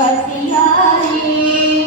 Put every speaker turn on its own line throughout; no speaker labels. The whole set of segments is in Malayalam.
വസിയാരേ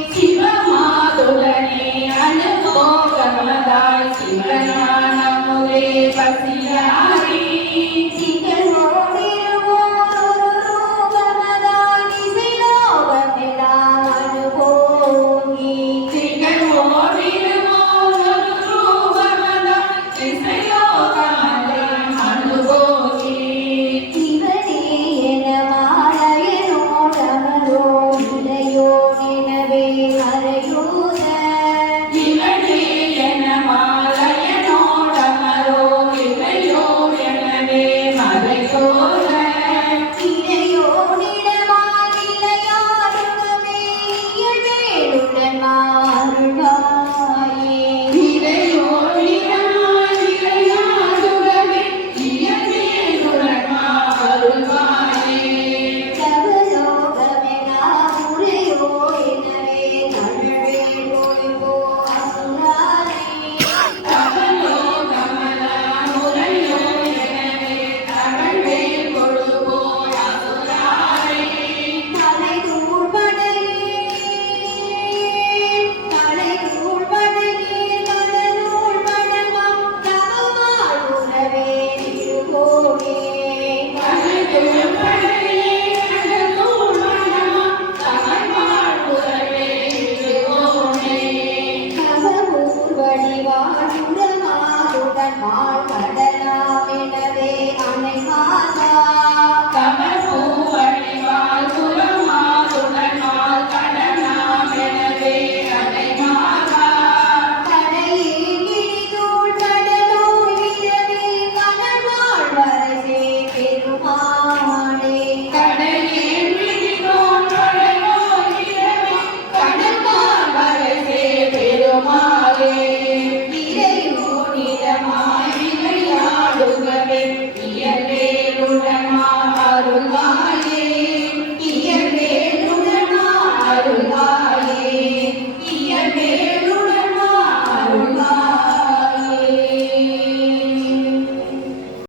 thanh mỏi mà đây